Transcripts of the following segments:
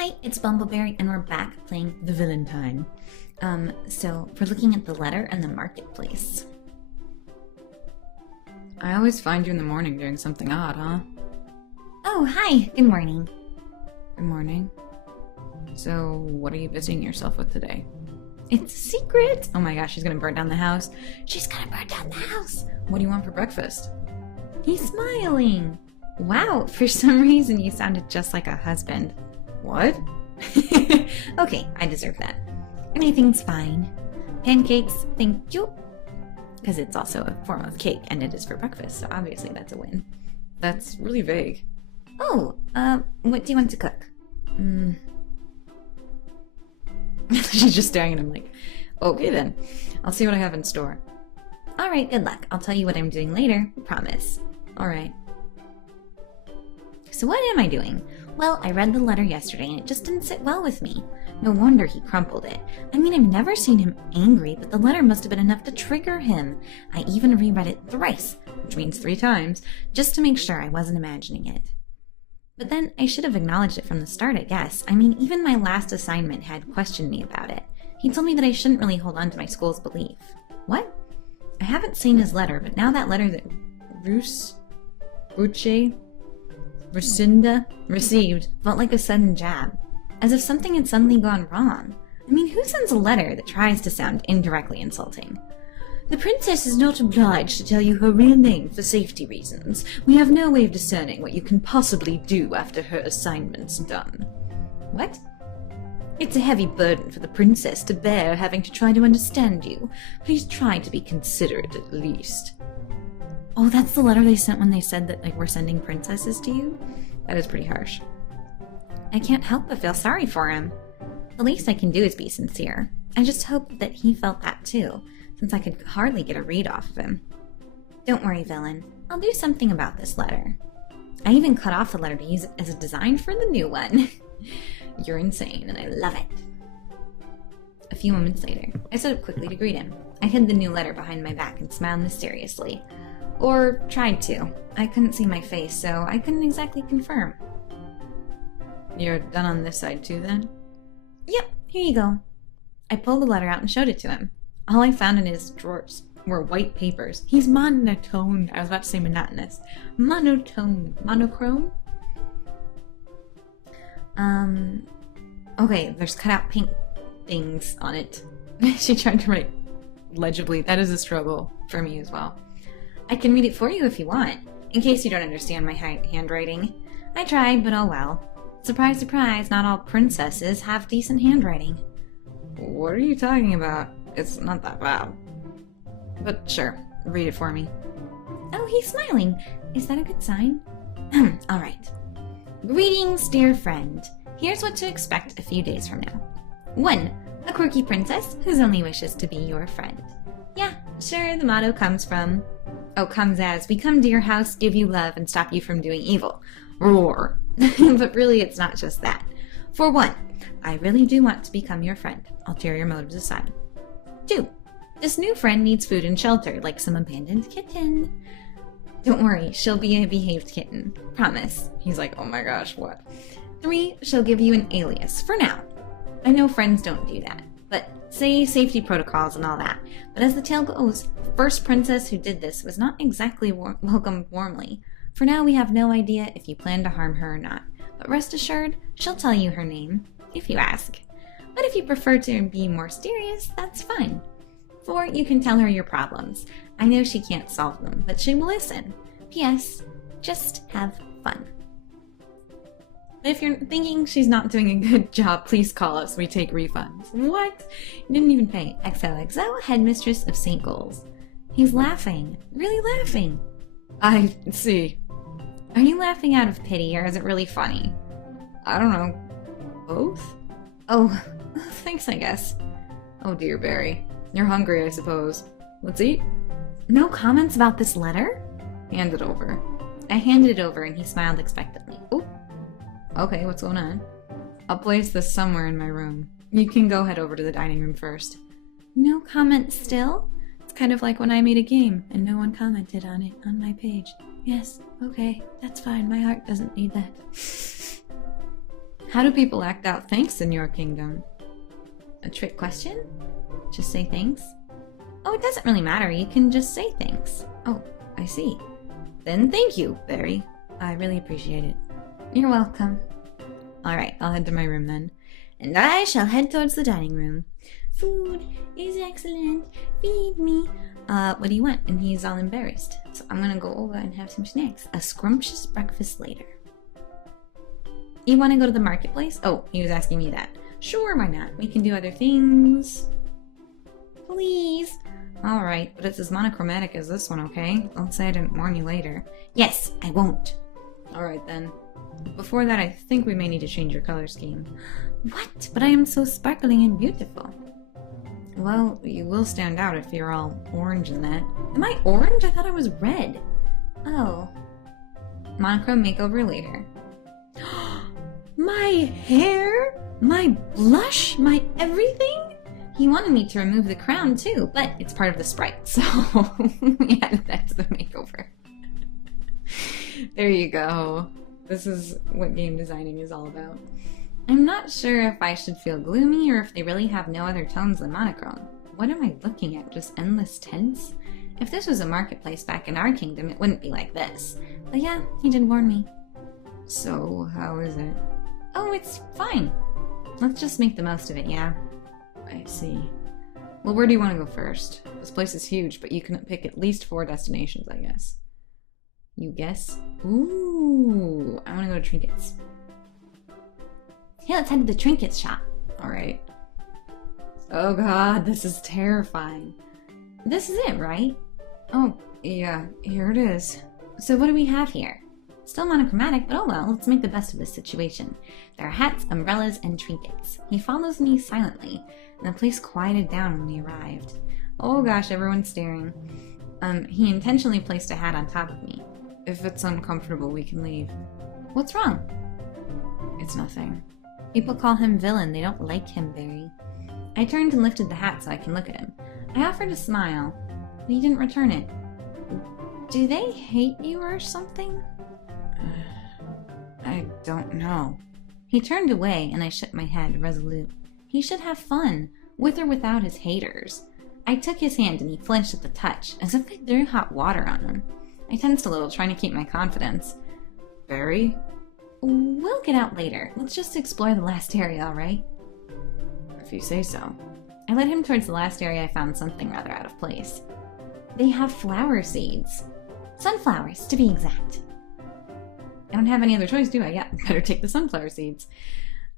Hi, it's Bumbleberry, and we're back playing the Villaintine. So we're looking at the letter and the marketplace. I always find you in the morning doing something odd, huh? Oh, hi. Good morning. Good morning. So, what are you busying yourself with today? It's a secret. Oh my gosh, she's gonna burn down the house. She's gonna burn down the house. What do you want for breakfast? He's smiling. Wow, for some reason you sounded just like a husband. What? Okay, I deserve that. Anything's fine. Pancakes, thank you. Because it's also a form of cake, and it is for breakfast, so obviously that's a win. That's really vague. Oh, what do you want to cook? She's just staring at him like, okay then. I'll see what I have in store. Alright, good luck. I'll tell you what I'm doing later, I promise. Alright. So what am I doing? Well, I read the letter yesterday and it just didn't sit well with me. No wonder he crumpled it. I mean, I've never seen him angry, but the letter must have been enough to trigger him. I even reread it thrice, which means 3 times, just to make sure I wasn't imagining it. But then I should have acknowledged it from the start, I guess. I mean, even my last assignment had questioned me about it. He told me that I shouldn't really hold on to my school's belief. What? I haven't seen his letter, but now that letter that Rucinda received felt like a sudden jab, as if something had suddenly gone wrong. I mean, who sends a letter that tries to sound indirectly insulting? The princess is not obliged to tell you her real name for safety reasons. We have no way of discerning what you can possibly do after her assignment's done. What? It's a heavy burden for the princess to bear, having to try to understand you. Please try to be considerate at least. Oh, that's the letter they sent when they said that, like, we're sending princesses to you? That is pretty harsh. I can't help but feel sorry for him. The least I can do is be sincere. I just hope that he felt that too, since I could hardly get a read off of him. Don't worry, villain. I'll do something about this letter. I even cut off the letter to use it as a design for the new one. You're insane, and I love it. A few moments later, I stood up quickly to greet him. I hid the new letter behind my back and smiled mysteriously. Or tried to. I couldn't see my face, so I couldn't exactly confirm. You're done on this side too, then? Yep, here you go. I pulled the letter out and showed it to him. All I found in his drawers were white papers. He's monotone. I was about to say monotonous. Monotone. Monochrome? Okay, there's cutout pink things on it. She tried to write legibly. That is a struggle for me as well. I can read it for you if you want, in case you don't understand my handwriting. I tried, but oh well. Surprise, surprise, not all princesses have decent handwriting. What are you talking about? It's not that bad. But sure, read it for me. Oh, he's smiling. Is that a good sign? Alright. Greetings, dear friend. Here's what to expect a few days from now. 1. A quirky princess whose only wish is to be your friend. Yeah, sure, the motto comes as, we come to your house, give you love, and stop you from doing evil. Roar. But really, it's not just that. For 1, I really do want to become your friend, ulterior motives aside. 2, this new friend needs food and shelter, like some abandoned kitten. Don't worry, she'll be a behaved kitten. Promise. He's like, oh my gosh, what? 3, she'll give you an alias, for now. I know friends don't do that, but say safety protocols and all that. But as the tale goes, the first princess who did this was not exactly welcomed warmly. For now, we have no idea if you plan to harm her or not. But rest assured, she'll tell you her name, if you ask. But if you prefer to be more mysterious, that's fine. 4, you can tell her your problems. I know she can't solve them, but she will listen. P.S. Just have fun. But if you're thinking she's not doing a good job, please call us. We take refunds. What? You didn't even pay. XOXO, headmistress of St. Gould's. He's laughing. Really laughing. I see. Are you laughing out of pity, or is it really funny? I don't know. Both? Oh, thanks, I guess. Oh dear, Barry. You're hungry, I suppose. Let's eat? No comments about this letter? Hand it over. I handed it over and he smiled expectantly. Oh. Okay, what's going on? I'll place this somewhere in my room. You can go head over to the dining room first. No comments still? It's kind of like when I made a game and no one commented on it on my page. Yes, okay, that's fine. My heart doesn't need that. How do people act out thanks in your kingdom? A trick question? Just say thanks? Oh, it doesn't really matter. You can just say thanks. Oh, I see. Then thank you, Barry. I really appreciate it. You're welcome. Alright, I'll head to my room then. And I shall head towards the dining room. Food is excellent. Feed me. What do you want? And he's all embarrassed. So I'm gonna go over and have some snacks. A scrumptious breakfast later. You want to go to the marketplace? Oh, he was asking me that. Sure, why not? We can do other things. Please. Alright, but it's as monochromatic as this one, okay? Don't say I didn't warn you later. Yes, I won't. Alright then. Before that, I think we may need to change your color scheme. What? But I am so sparkling and beautiful. Well, you will stand out if you're all orange in that. Am I orange? I thought I was red. Oh. Monochrome makeover later. My hair? My blush? My everything? He wanted me to remove the crown too, but it's part of the sprite, so yeah, that's the makeover. There you go. This is what game designing is all about. I'm not sure if I should feel gloomy or if they really have no other tones than monochrome. What am I looking at? Just endless tints? If this was a marketplace back in our kingdom, it wouldn't be like this. But yeah, he did warn me. So, how is it? Oh, it's fine. Let's just make the most of it, yeah? I see. Well, where do you want to go first? This place is huge, but you can pick at least 4 destinations, I guess. You guess? Ooh, I want to go to trinkets. Yeah, let's head to the trinkets shop. Alright. Oh god, this is terrifying. This is it, right? Oh, yeah, here it is. So what do we have here? Still monochromatic, but oh well, let's make the best of this situation. There are hats, umbrellas, and trinkets. He follows me silently, and the place quieted down when we arrived. Oh gosh, everyone's staring. He intentionally placed a hat on top of me. If it's uncomfortable, we can leave. What's wrong? It's nothing. People call him villain. They don't like him, Barry. I turned and lifted the hat so I can look at him. I offered a smile, but he didn't return it. Do they hate you or something? I don't know. He turned away and I shook my head, resolute. He should have fun, with or without his haters. I took his hand and he flinched at the touch, as if I threw hot water on him. I tensed a little, trying to keep my confidence. Barry? We'll get out later. Let's just explore the last area, alright? If you say so. I led him towards the last area. I found something rather out of place. They have flower seeds. Sunflowers, to be exact. I don't have any other choice, do I? Yeah, better take the sunflower seeds.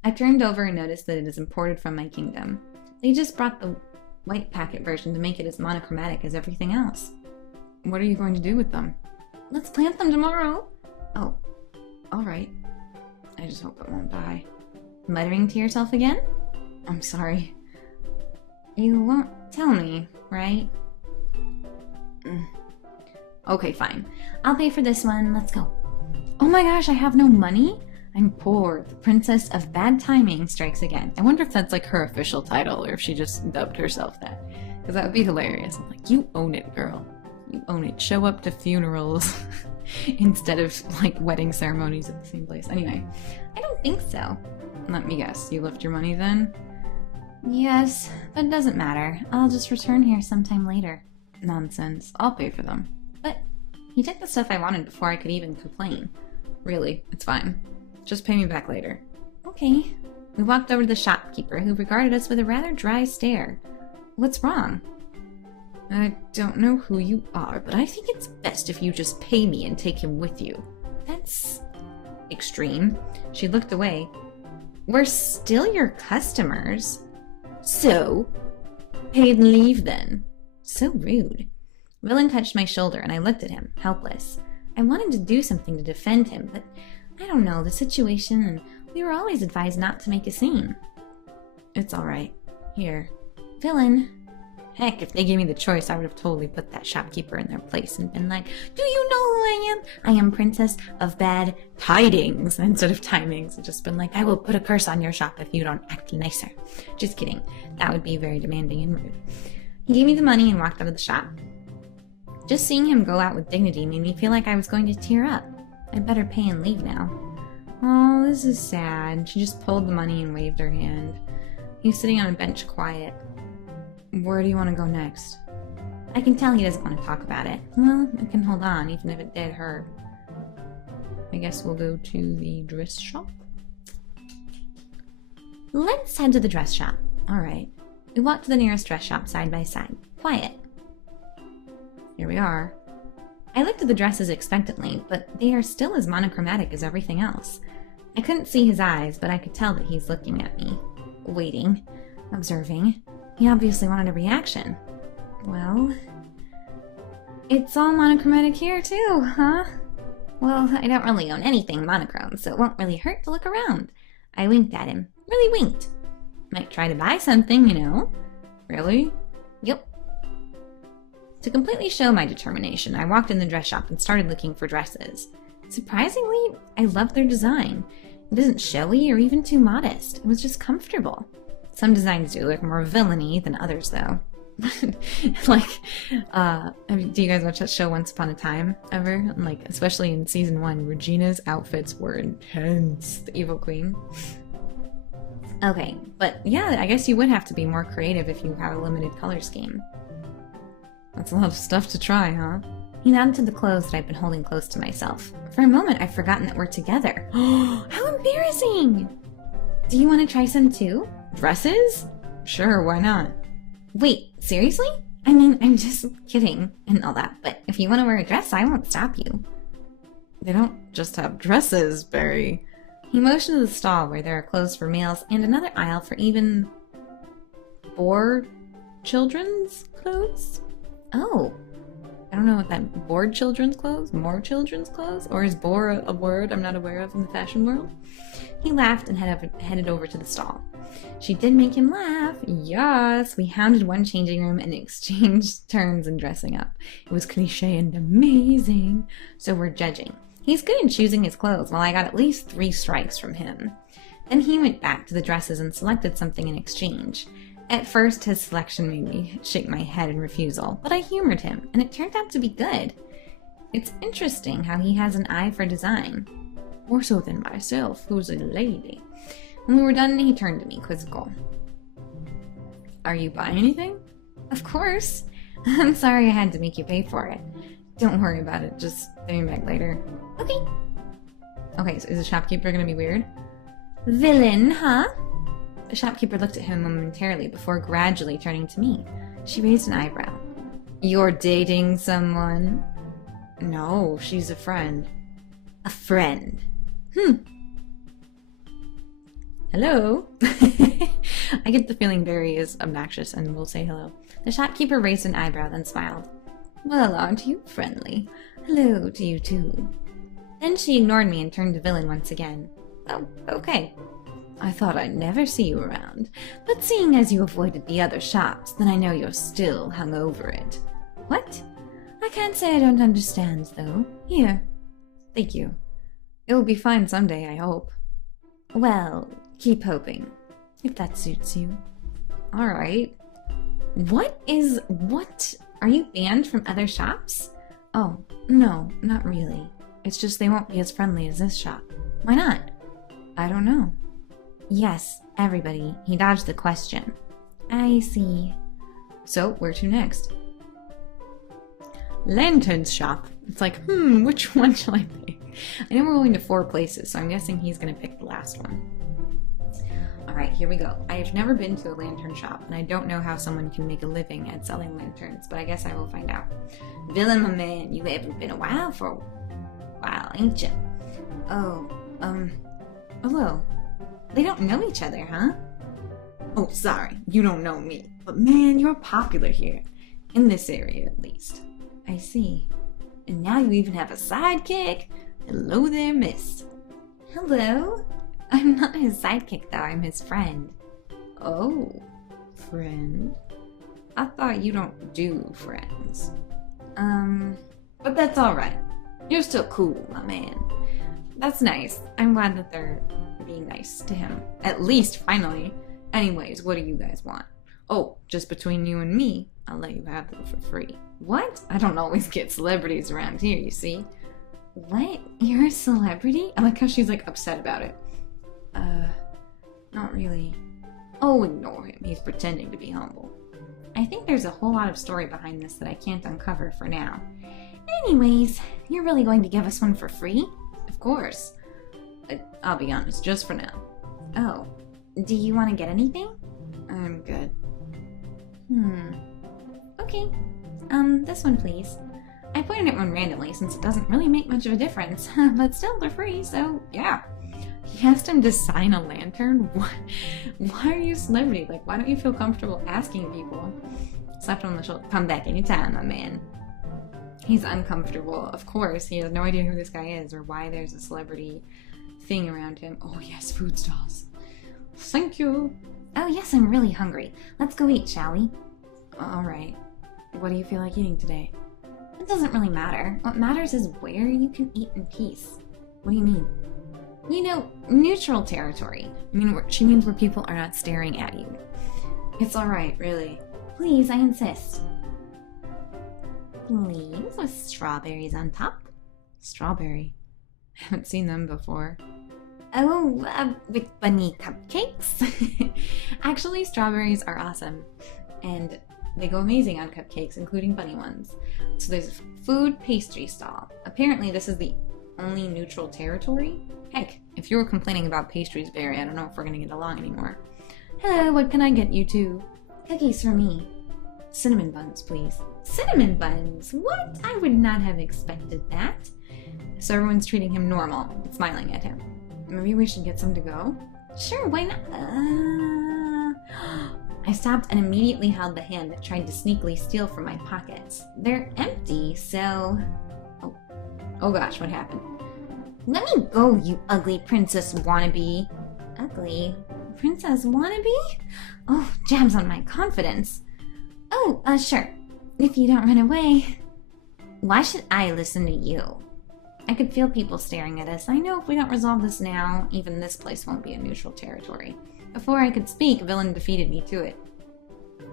I turned over and noticed that it is imported from my kingdom. They just brought the white packet version to make it as monochromatic as everything else. What are you going to do with them? Let's plant them tomorrow. Oh, alright. I just hope it won't die. Muttering to yourself again? I'm sorry. You won't tell me, right? Okay, fine. I'll pay for this one. Let's go. Oh my gosh, I have no money? I'm poor. The Princess of Bad Timing strikes again. I wonder if that's like her official title or if she just dubbed herself that. Because that would be hilarious. I'm like, you own it, girl. You own it. Show up to funerals instead of like wedding ceremonies at the same place. Anyway. I don't think so. Let me guess. You left your money then? Yes, but it doesn't matter. I'll just return here sometime later. Nonsense. I'll pay for them. But he took the stuff I wanted before I could even complain. Really, it's fine. Just pay me back later. Okay. We walked over to the shopkeeper, who regarded us with a rather dry stare. What's wrong? I don't know who you are, but I think it's best if you just pay me and take him with you. That's extreme. She looked away. We're still your customers. So? Pay and leave then. So rude. Villain touched my shoulder and I looked at him, helpless. I wanted to do something to defend him, but I don't know, the situation, and we were always advised not to make a scene. It's alright. Here. Villain. Heck, if they gave me the choice, I would have totally put that shopkeeper in their place and been like, do you know who I am? I am Princess of Bad Tidings instead of Timings. And just been like, I will put a curse on your shop if you don't act nicer. Just kidding. That would be very demanding and rude. He gave me the money and walked out of the shop. Just seeing him go out with dignity made me feel like I was going to tear up. I'd better pay and leave now. Oh, this is sad. She just pulled the money and waved her hand. He was sitting on a bench quiet. Where do you want to go next? I can tell he doesn't want to talk about it. Well, I can hold on, even if it did hurt. I guess we'll go to the dress shop. Let's head to the dress shop. Alright. We walked to the nearest dress shop side by side. Quiet. Here we are. I looked at the dresses expectantly, but they are still as monochromatic as everything else. I couldn't see his eyes, but I could tell that he's looking at me. Waiting. Observing. He obviously wanted a reaction. Well, it's all monochromatic here too, huh? Well, I don't really own anything monochrome, so it won't really hurt to look around. I winked at him. Really winked. Might try to buy something, you know. Really? Yep. To completely show my determination, I walked in the dress shop and started looking for dresses. Surprisingly, I loved their design. It isn't showy or even too modest. It was just comfortable. Some designs do look more villainy than others, though. Like, do you guys watch that show Once Upon a Time ever? Like, especially in season 1, Regina's outfits were intense. The evil queen. Okay, but yeah, I guess you would have to be more creative if you have a limited color scheme. That's a lot of stuff to try, huh? He nodded to the clothes that I'd been holding close to myself. For a moment, I'd forgotten that we're together. How embarrassing! Do you want to try some too? Dresses? Sure, why not? Wait, seriously? I mean, I'm just kidding and all that, but if you want to wear a dress, I won't stop you. They don't just have dresses, Barry. He motioned to the stall where there are clothes for males and another aisle for even... bored children's clothes? Oh. I don't know what that... bored children's clothes? More children's clothes? Or is bore a word I'm not aware of in the fashion world? He laughed and headed over to the stall. She did make him laugh. Yes! We hounded one changing room and exchanged turns in dressing up. It was cliché and amazing. So we're judging. He's good in choosing his clothes, while I got at least 3 strikes from him. Then he went back to the dresses and selected something in exchange. At first, his selection made me shake my head in refusal, but I humored him, and it turned out to be good. It's interesting how he has an eye for design. More so than myself, who's a lady. When we were done, he turned to me, quizzical. Are you buying anything? Of course. I'm sorry I had to make you pay for it. Don't worry about it, just pay me back later. Okay. Okay, so is the shopkeeper gonna be weird? Villain, huh? The shopkeeper looked at him momentarily before gradually turning to me. She raised an eyebrow. You're dating someone? No, she's a friend. A friend. Hello? I get the feeling Barry is obnoxious and will say hello. The shopkeeper raised an eyebrow, then smiled. Well, aren't you friendly? Hello to you too. Then she ignored me and turned to Villain once again. Oh, okay. I thought I'd never see you around, but seeing as you avoided the other shops, then I know you're still hung over it. What? I can't say I don't understand, though. Here. Thank you. It will be fine someday, I hope. Well, keep hoping, if that suits you. Alright. What? Are you banned from other shops? Oh, no, not really. It's just they won't be as friendly as this shop. Why not? I don't know. Yes, everybody. He dodged the question. I see. So, where to next? Lantern's shop. It's like, which one shall I pick? I know we're going to 4 places, so I'm guessing he's going to pick the last one. Alright, here we go. I have never been to a lantern shop, and I don't know how someone can make a living at selling lanterns, but I guess I will find out. Villain, my man, you haven't been for a while, ain't you? Oh, hello. They don't know each other, huh? Oh, sorry, you don't know me. But man, you're popular here. In this area, at least. I see. And now you even have a sidekick? Hello there, miss. Hello? I'm not his sidekick, though. I'm his friend. Oh, friend? I thought you don't do friends. But that's alright. You're still cool, my man. That's nice. I'm glad that they're being nice to him. At least, finally. Anyways, what do you guys want? Oh, just between you and me, I'll let you have them for free. What? I don't always get celebrities around here, you see. What? You're a celebrity? I like how she's like upset about it. Not really. Oh, ignore him. He's pretending to be humble. I think there's a whole lot of story behind this that I can't uncover for now. Anyways, you're really going to give us one for free? Of course. I'll be honest, just for now. Oh, do you want to get anything? I'm good. Okay. This one, please. I pointed at one randomly since it doesn't really make much of a difference, but still they're free, so yeah. He asked him to sign a lantern? Why are you a celebrity? Like, why don't you feel comfortable asking people? Slapped him on the shoulder. Come back anytime, my man. He's uncomfortable. Of course, he has no idea who this guy is or why there's a celebrity thing around him. Oh yes, food stalls. Thank you. Oh yes, I'm really hungry. Let's go eat, shall we? Alright. What do you feel like eating today? It doesn't really matter. What matters is where you can eat in peace. What do you mean? You know, neutral territory. I mean, she means where people are not staring at you. It's alright, really. Please, I insist. Please, with strawberries on top. Strawberry? I haven't seen them before. Oh, with bunny cupcakes? Actually, strawberries are awesome. And they go amazing on cupcakes, including bunny ones. So there's a food pastry stall. Apparently this is the only neutral territory. Heck, if you were complaining about pastries, Barry, I don't know if we're gonna get along anymore. Hello, what can I get you two? Cookies for me. Cinnamon buns, please. Cinnamon buns? What? I would not have expected that. So everyone's treating him normal, smiling at him. Maybe we should get some to go? Sure, why not? I stopped and immediately held the hand that tried to sneakily steal from my pockets. They're empty, so... Oh gosh, what happened? Let me go, you ugly princess wannabe. Ugly? Princess wannabe? Oh, jams on my confidence. Oh, sure. If you don't run away. Why should I listen to you? I could feel people staring at us. I know if we don't resolve this now, even this place won't be a neutral territory. Before I could speak, Villain defeated me to it.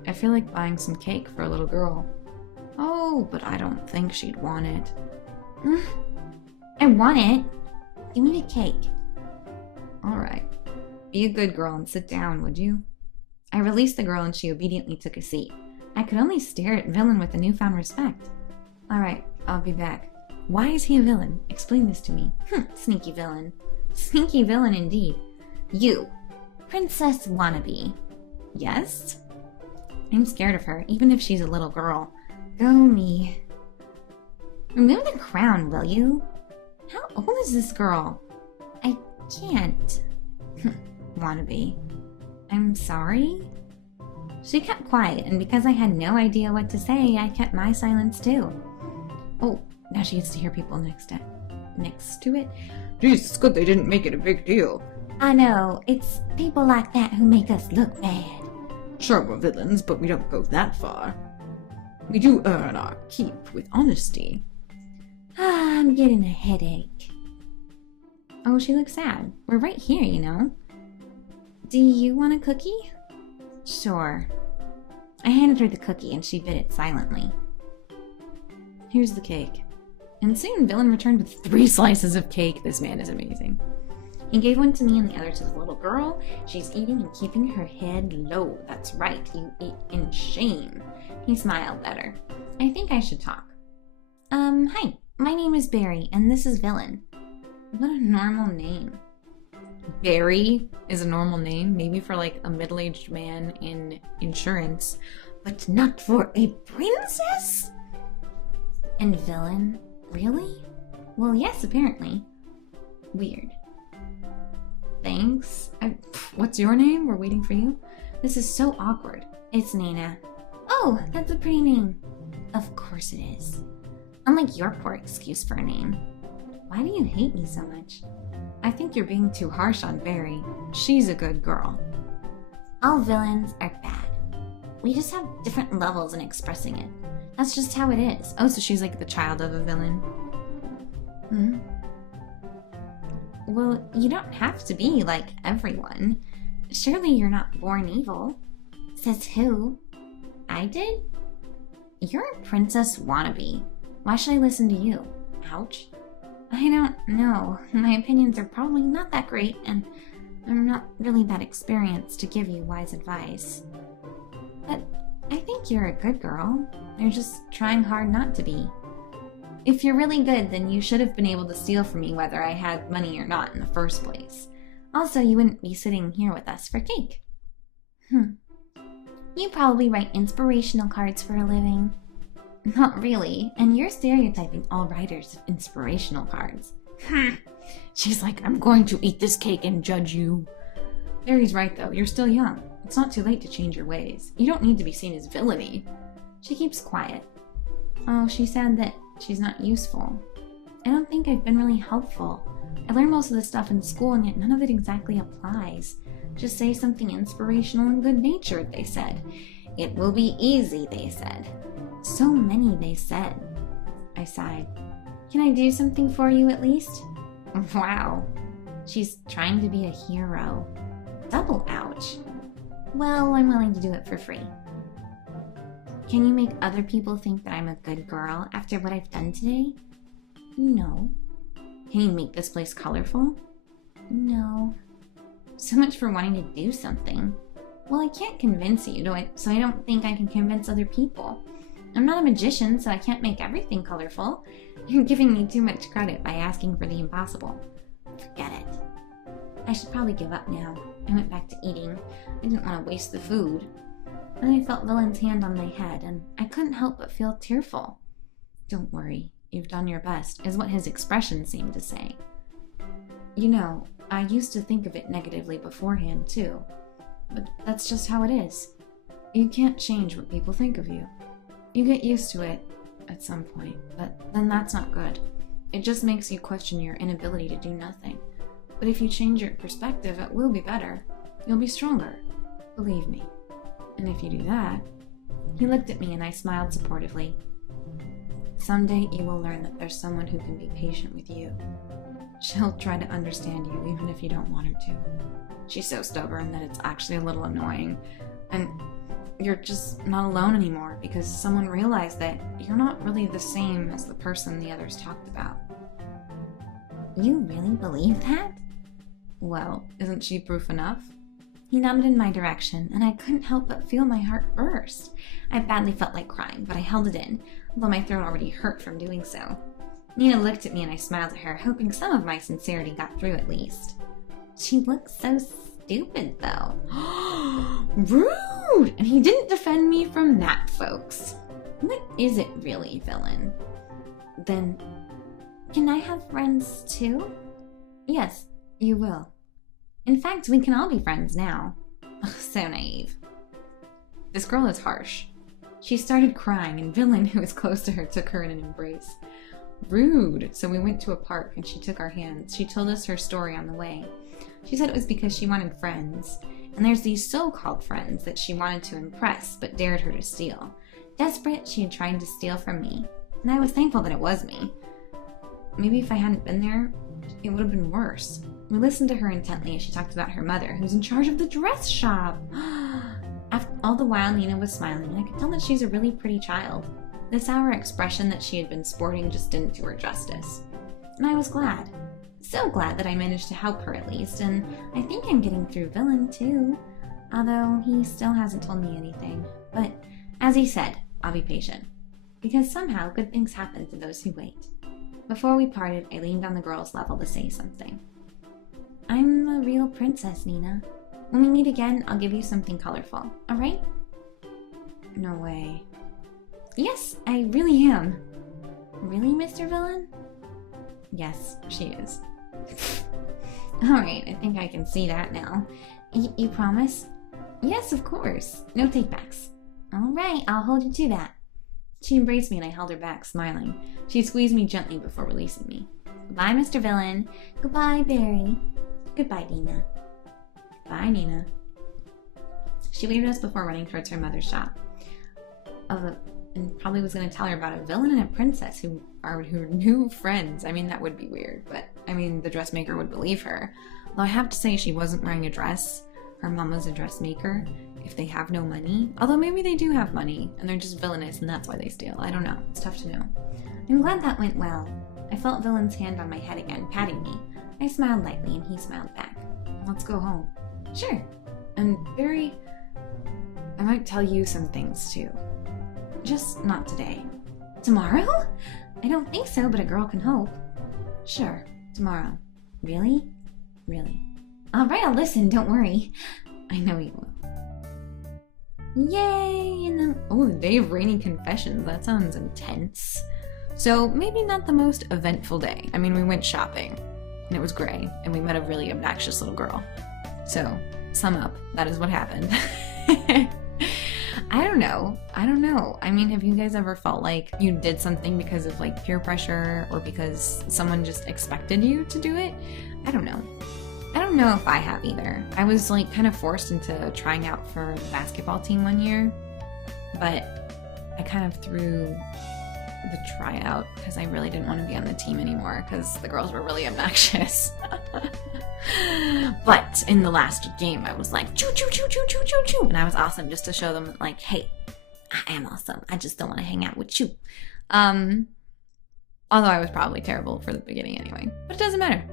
I feel like buying some cake for a little girl. Oh, but I don't think she'd want it. I want it. Give me the cake. Alright. Be a good girl and sit down, would you? I released the girl and she obediently took a seat. I could only stare at Villain with a newfound respect. Alright, I'll be back. Why is he a villain? Explain this to me. Sneaky villain. Sneaky villain indeed. You. Princess wannabe. Yes? I'm scared of her, even if she's a little girl. Go me. Remove the crown, will you? How old is this girl? I can't. Wannabe. I'm sorry? She kept quiet, and because I had no idea what to say, I kept my silence too. Oh, now she gets to hear people next to it. Geez, it's good they didn't make it a big deal. I know, it's people like that who make us look bad. Sure, we're villains, but we don't go that far. We do earn our keep with honesty. I'm getting a headache. Oh, she looks sad. We're right here, you know. Do you want a cookie? Sure. I handed her the cookie and she bit it silently. Here's the cake. And soon Villain returned with 3 slices of cake. This man is amazing. He gave one to me and the other to the little girl. She's eating and keeping her head low. That's right, you eat in shame. He smiled at her. I think I should talk. Hi, my name is Barry, and this is Villain. What a normal name. Barry is a normal name, maybe for like a middle-aged man in insurance, but not for a princess? And Villain? Really? Well, yes, apparently. Weird. Thanks. What's your name? We're waiting for you. This is so awkward. It's Nina. Oh, that's a pretty name. Of course it is. Unlike your poor excuse for a name. Why do you hate me so much? I think you're being too harsh on Barry. She's a good girl. All villains are bad. We just have different levels in expressing it. That's just how it is. Oh, so she's like the child of a villain. Well, you don't have to be like everyone. Surely you're not born evil. Says who? I did? You're a princess wannabe. Why should I listen to you? Ouch. I don't know. My opinions are probably not that great, and I'm not really that experienced to give you wise advice. But I think you're a good girl. You're just trying hard not to be. If you're really good, then you should have been able to steal from me whether I had money or not in the first place. Also, you wouldn't be sitting here with us for cake. You probably write inspirational cards for a living. Not really, and you're stereotyping all writers of inspirational cards. She's like, I'm going to eat this cake and judge you. Barry's right though, you're still young. It's not too late to change your ways. You don't need to be seen as villainy. She keeps quiet. Oh, she said that she's not useful. I don't think I've been really helpful. I learned most of this stuff in school, and yet none of it exactly applies. Just say something inspirational and good-natured, they said. It will be easy, they said. So many, they said. I sighed. Can I do something for you at least? Wow. She's trying to be a hero. Double ouch. Well, I'm willing to do it for free. Can you make other people think that I'm a good girl after what I've done today? No. Can you make this place colorful? No. So much for wanting to do something. Well, I can't convince you, so I don't think I can convince other people. I'm not a magician, so I can't make everything colorful. You're giving me too much credit by asking for the impossible. Forget it. I should probably give up now. I went back to eating. I didn't want to waste the food. Then I felt Villain's hand on my head, and I couldn't help but feel tearful. Don't worry, you've done your best, is what his expression seemed to say. You know, I used to think of it negatively beforehand, too. But that's just how it is. You can't change what people think of you. You get used to it at some point, but then that's not good. It just makes you question your inability to do nothing. But if you change your perspective, it will be better. You'll be stronger. Believe me. And if you do that... He looked at me and I smiled supportively. Someday you will learn that there's someone who can be patient with you. She'll try to understand you even if you don't want her to. She's so stubborn that it's actually a little annoying. And you're just not alone anymore because someone realized that you're not really the same as the person the others talked about. You really believe that? Well, isn't she proof enough? He nodded in my direction, and I couldn't help but feel my heart burst. I badly felt like crying, but I held it in, although my throat already hurt from doing so. Nina looked at me and I smiled at her, hoping some of my sincerity got through at least. She looks so stupid, though. Rude! And he didn't defend me from that, folks. What is it really, Villain? Then, can I have friends too? Yes, you will. In fact, we can all be friends now. Ugh, so naive. This girl is harsh. She started crying, and Villain, who was close to her, took her in an embrace. Rude! So we went to a park, and she took our hands. She told us her story on the way. She said it was because she wanted friends, and there's these so-called friends that she wanted to impress, but dared her to steal. Desperate, she had tried to steal from me, and I was thankful that it was me. Maybe if I hadn't been there, it would have been worse. We listened to her intently as she talked about her mother, who's in charge of the dress shop. All the while, Nina was smiling, and I could tell that she's a really pretty child. The sour expression that she had been sporting just didn't do her justice. And I was glad. So glad that I managed to help her at least, and I think I'm getting through Villain too. Although he still hasn't told me anything. But, as he said, I'll be patient. Because somehow good things happen to those who wait. Before we parted, I leaned on the girl's level to say something. I'm a real princess, Nina. When we meet again, I'll give you something colorful, alright? No way. Yes, I really am. Really, Mr. Villain? Yes, she is. Alright, I think I can see that now. You promise? Yes, of course. No takebacks. Alright, I'll hold you to that. She embraced me and I held her back, smiling. She squeezed me gently before releasing me. Goodbye, Mr. Villain. Goodbye, Barry. Goodbye, Nina. Bye, Nina. She waved us before running towards her mother's shop. And probably was going to tell her about a villain and a princess who are her new friends. I mean, that would be weird, but I mean, the dressmaker would believe her. Though I have to say she wasn't wearing a dress. Her mom was a dressmaker. If they have no money, although maybe they do have money and they're just villainous and that's why they steal. I don't know. It's tough to know. I'm glad that went well. I felt Villain's hand on my head again, patting me. I smiled lightly, and he smiled back. Let's go home. Sure. And Barry, I might tell you some things too. Just not today. Tomorrow? I don't think so, but a girl can hope. Sure, tomorrow. Really? Really. Alright, I'll listen, don't worry. I know you will. Yay! And then, oh, the day of rainy confessions. That sounds intense. So maybe not the most eventful day. I mean, we went shopping, and it was gray, and we met a really obnoxious little girl. So, sum up, that is what happened. I don't know. I mean, have you guys ever felt like you did something because of like peer pressure or because someone just expected you to do it? I don't know. I don't know if I have either. I was like kind of forced into trying out for the basketball team one year, but I kind of threw the tryout because I really didn't want to be on the team anymore because the girls were really obnoxious. But in the last game, I was like, choo choo choo choo choo choo choo, and I was awesome just to show them like, hey, I am awesome. I just don't want to hang out with you. Although I was probably terrible for the beginning anyway, but it doesn't matter.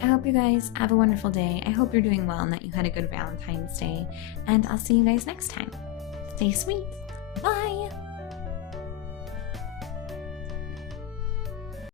I hope you guys have a wonderful day. I hope you're doing well and that you had a good Valentine's Day. And I'll see you guys next time. Stay sweet. Bye.